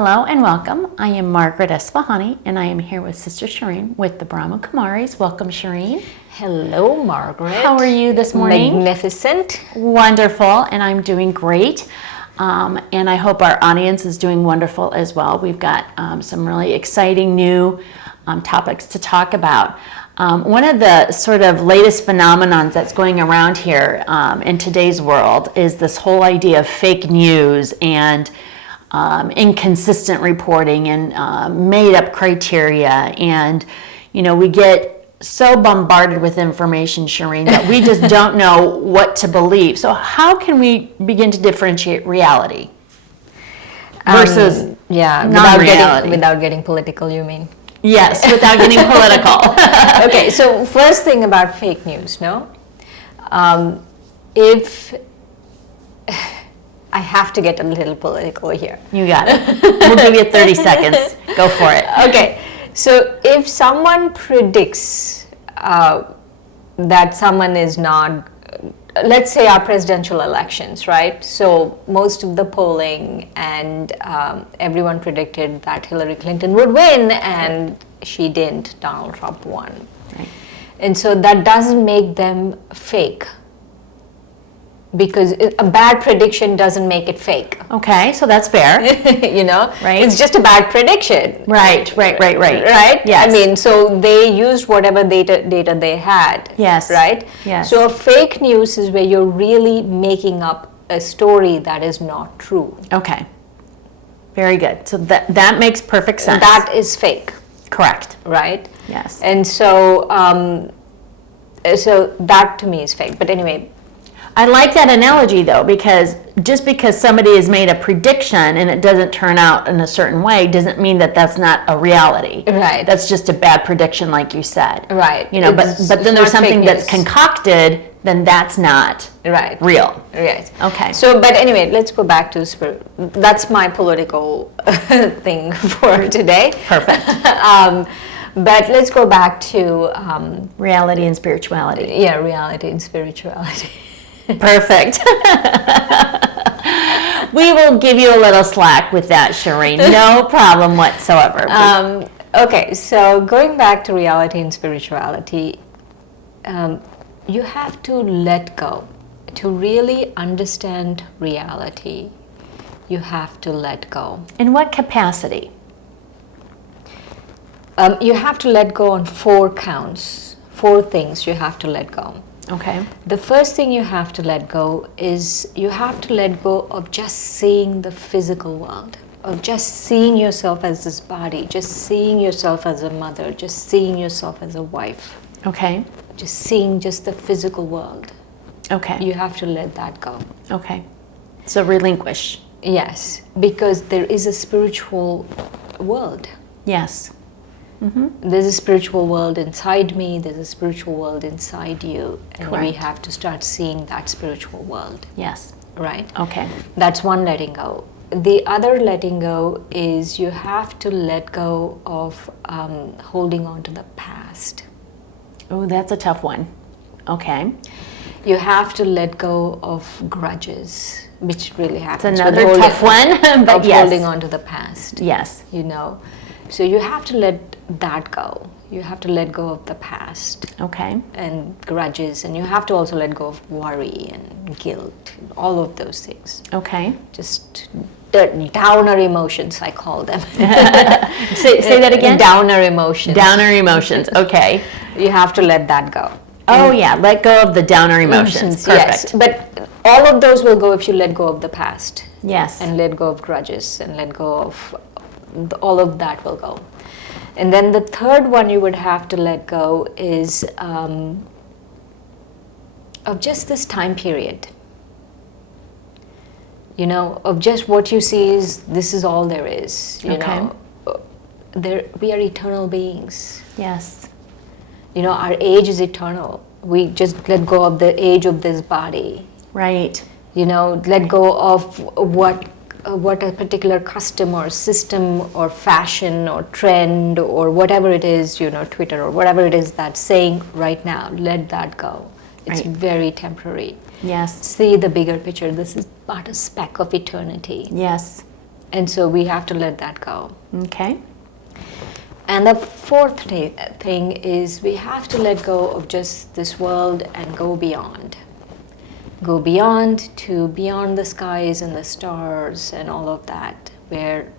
Hello and welcome. I am Margaret Esfahani and I am here with Sister Shireen with the Brahma Kumaris. Welcome, Shireen. Hello, Margaret. How are you this morning? Magnificent. Wonderful, and I'm doing great. And I hope our audience is doing wonderful as well. We've got some really exciting new topics to talk about. One of the sort of latest phenomenons that's going around here in today's world is this whole idea of fake news and inconsistent reporting and made-up criteria. And, you know, we get so bombarded with information, Shireen, that we just don't know what to believe. So how can we begin to differentiate reality versus non-reality? Without getting political, you mean? Yes, without getting political. Okay, so first thing about fake news, no? If I have to get a little political here. You got it. We'll give you 30 seconds. Go for it. Okay, so if someone predicts that someone is not, let's say our presidential elections, right? So most of the polling and everyone predicted that Hillary Clinton would win, and she didn't. Donald Trump won. Right. And so that doesn't make them fake, because a bad prediction doesn't make it fake. Okay, so that's fair. You know, right? It's just a bad prediction. Right. Right? Yes. I mean, so they used whatever data they had. Yes. Right? Yes. So fake news is where you're really making up a story that is not true. Okay. Very good. So that makes perfect sense. That is fake. Correct. Right? Yes. And so, so that to me is fake. But anyway, I like that analogy though, because just because somebody has made a prediction and it doesn't turn out in a certain way doesn't mean that that's not a reality. Right. That's just a bad prediction, like you said. Right. You know, but then there's something that's concocted, then that's not right. real. Right. Okay. So, but anyway, let's go back to that's my political thing for today. Perfect. But let's go back to reality and spirituality. Yeah, reality and spirituality. Perfect. We will give you a little slack with that, Shireen. No problem whatsoever. Okay, so going back to reality and spirituality, you have to let go. To really understand reality, you have to let go. In what capacity? You have to let go on 4 counts, 4 things you have to let go. Okay. The first thing you have to let go is you have to let go of just seeing the physical world, of just seeing yourself as this body, just seeing yourself as a mother, just seeing yourself as a wife. Okay. Just seeing just the physical world. Okay. You have to let that go. Okay. So relinquish. Yes, because there is a spiritual world. Yes. Mm-hmm. There's a spiritual world inside me, there's a spiritual world inside you, and Correct. we have to start seeing that spiritual world. Yes. Right? Okay. That's one letting go. The other letting go is you have to let go of holding on to the past. Oh, that's a tough one. Okay. You have to let go of grudges, which really happens. It's another tough one, but yes. Holding on to the past. Yes. You know, so you have to let that go. You have to let go of the past. Okay. And grudges, and you have to also let go of worry and guilt, all of those things. Okay. Just the downer emotions, I call them. Say that again? Downer emotions. Downer emotions. Okay. You have to let that go. Oh yeah, let go of the downer emotions. Perfect. Yes, but all of those will go if you let go of the past. Yes. And let go of grudges and let go of all of that will go. And then the third one you would have to let go is of just this time period. You know, of just what you see is this is all there is. You know, we are eternal beings. Yes. You know, our age is eternal. We just let go of the age of this body. Right. You know, let go of what a particular custom or system or fashion or trend or whatever it is, you know, Twitter or whatever it is that's saying right now, let that go. It's very temporary. Yes. See the bigger picture. This is but a speck of eternity. Yes. And so we have to let that go. Okay. And the fourth thing is we have to let go of just this world and go beyond. Go beyond to beyond the skies and the stars and all of that, where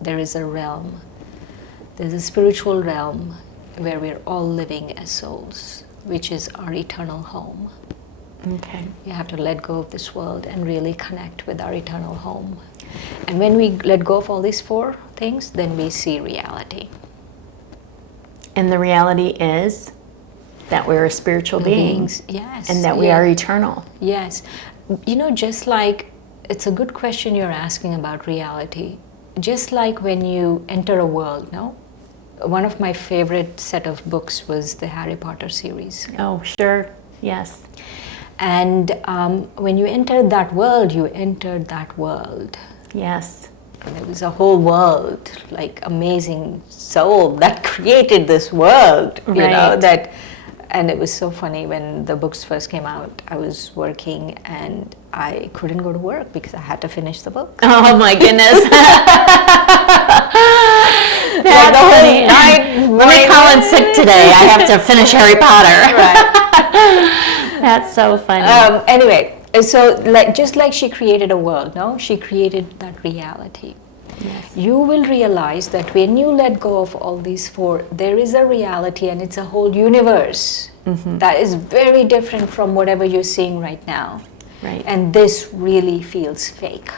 there is a realm. There's a spiritual realm where we're all living as souls, which is our eternal home. Okay. We have to let go of this world and really connect with our eternal home. And when we let go of all these four things, then we see reality. And the reality is that we're a spiritual being. Yes. And that we are eternal. Yes. You know, just like, it's a good question you're asking about reality. Just like when you enter a world, no? One of my favorite set of books was the Harry Potter series. Oh, sure. Yes. And when you entered that world, you entered that world. Yes. And there was a whole world, like amazing soul that created this world, you know, Right. that, and it was so funny when the books first came out. I was working and I couldn't go to work because I had to finish the book. Oh my goodness. Like the whole night. Let me call in sick today. I have to finish Harry Potter. Right. That's so funny. Anyway, so like just like she created a world, no? She created that reality. Yes. You will realize that when you let go of all these four, there is a reality and it's a whole universe that is very different from whatever you're seeing right now. Right. And this really feels fake.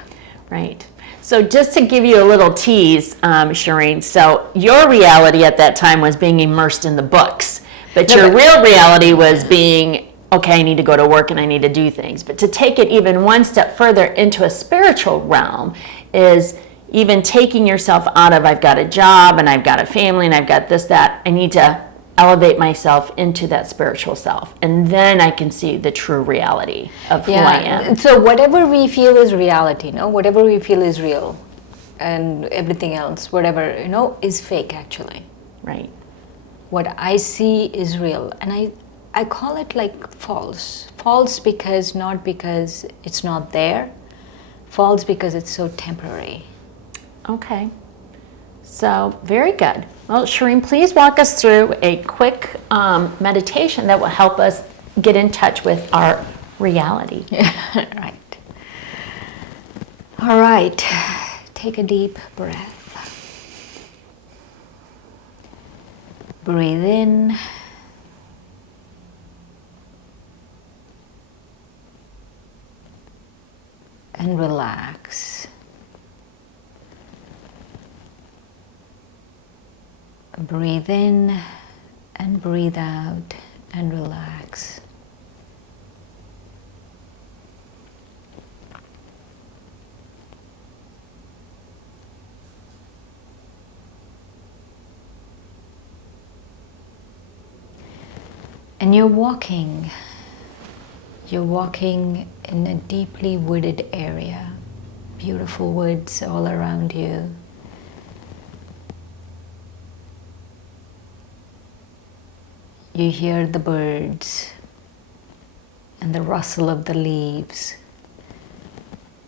Right. So just to give you a little tease, Shireen, so your reality at that time was being immersed in the books, but your real reality was being, okay, I need to go to work and I need to do things. But to take it even one step further into a spiritual realm is even taking yourself out of, I've got a job and I've got a family and I've got this, that. I need to elevate myself into that spiritual self. And then I can see the true reality of who I am. So whatever we feel is reality, no? Whatever we feel is real. And everything else, whatever, you know, is fake actually. Right. What I see is real. And I call it like false. False because, not because it's not there. False because it's so temporary. Okay. So, very good. Well, Shireen, please walk us through a quick meditation that will help us get in touch with our reality. Right. All right. Take a deep breath. Breathe in. And relax. Breathe in and breathe out and relax. And you're walking in a deeply wooded area, beautiful woods all around you. You hear the birds and the rustle of the leaves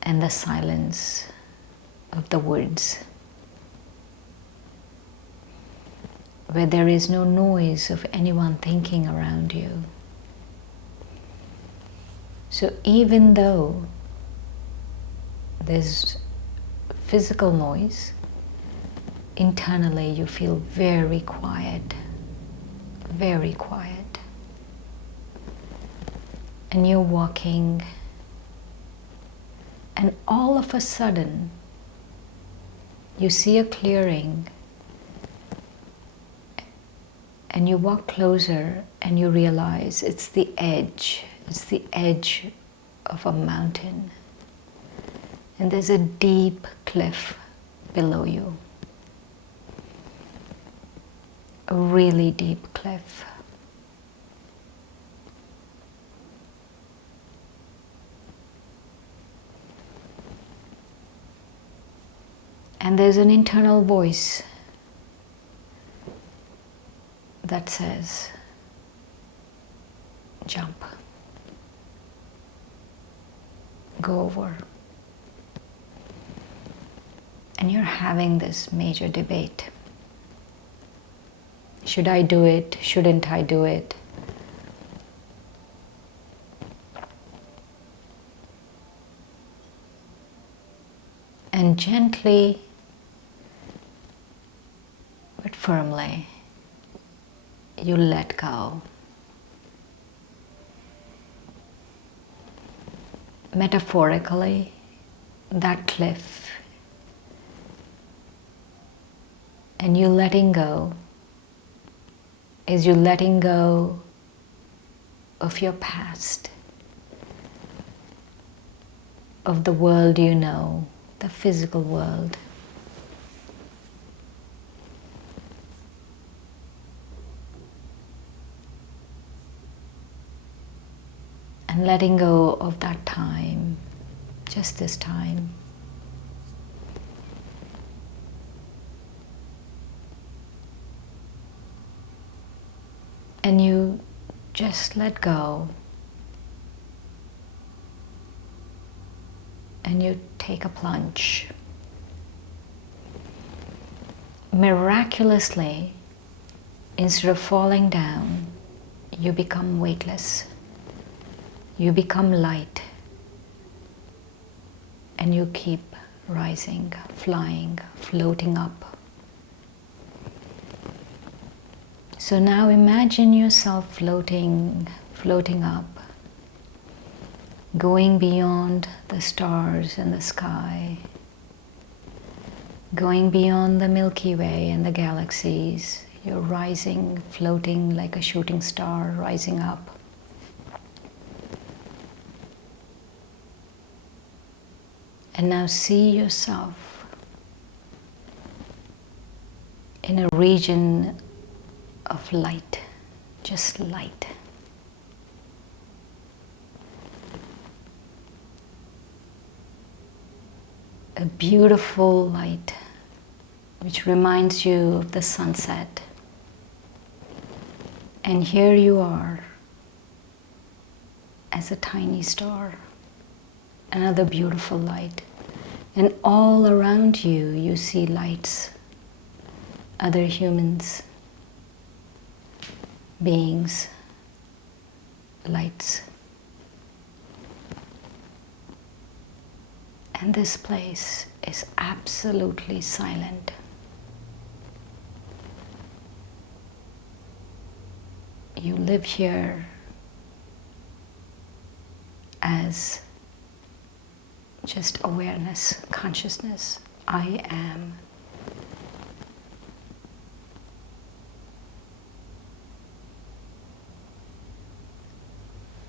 and the silence of the woods, where there is no noise of anyone thinking around you. So even though there's physical noise, internally you feel very quiet. Very quiet. And you're walking, and all of a sudden you see a clearing, and you walk closer and you realize it's the edge of a mountain, and there's a deep cliff below you. A really deep cliff. And there's an internal voice that says, jump, go over. and you're having this major debate. Should I do it? Shouldn't I do it? And gently but firmly, you let go. Metaphorically, that cliff, and you letting go is you letting go of your past, of the world you know, the physical world. And letting go of that time, just this time. And you just let go. And you take a plunge. Miraculously, instead of falling down, you become weightless. You become light. And you keep rising, flying, floating up. So now imagine yourself floating up, going beyond the stars and the sky, going beyond the Milky Way and the galaxies. You're rising, floating like a shooting star, rising up. And now see yourself in a region of light, just light. A beautiful light which reminds you of the sunset. And here you are as a tiny star, another beautiful light. And all around you, you see lights, other humans, beings, lights. And this place is absolutely silent. You live here as just awareness, consciousness. I am.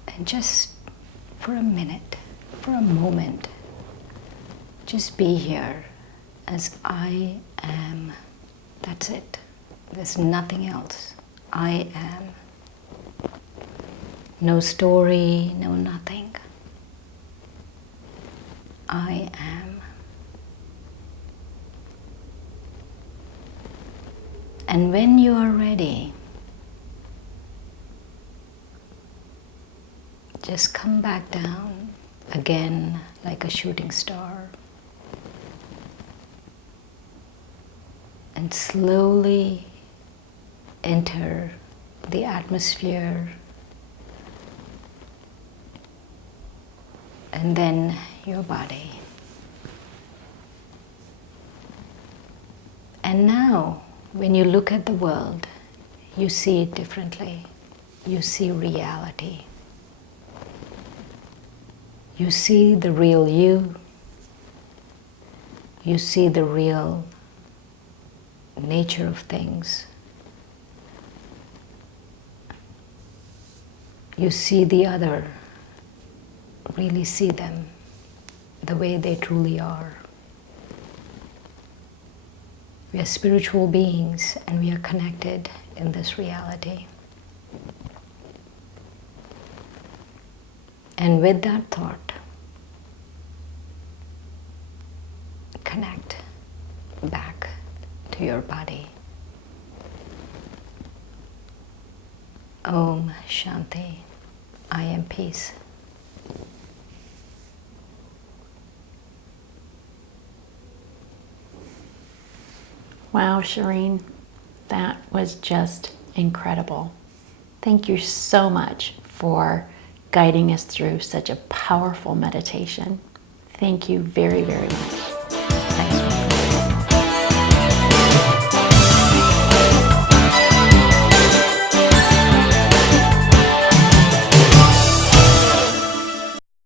And just for a minute, for a moment, just be here as I am. That's it. There's nothing else. I am. No story, no nothing. I am. And when you are ready, just come back down again like a shooting star. And slowly enter the atmosphere. And then your body. And now, when you look at the world, you see it differently. You see reality. You see the real you. You see the real nature of things. You see the other, really see them the way they truly are. We are spiritual beings and we are connected in this reality. And with that thought, connect back to your body. Om Shanti. I am peace. Wow, Shireen, that was just incredible. Thank you so much for guiding us through such a powerful meditation. Thank you very, very much.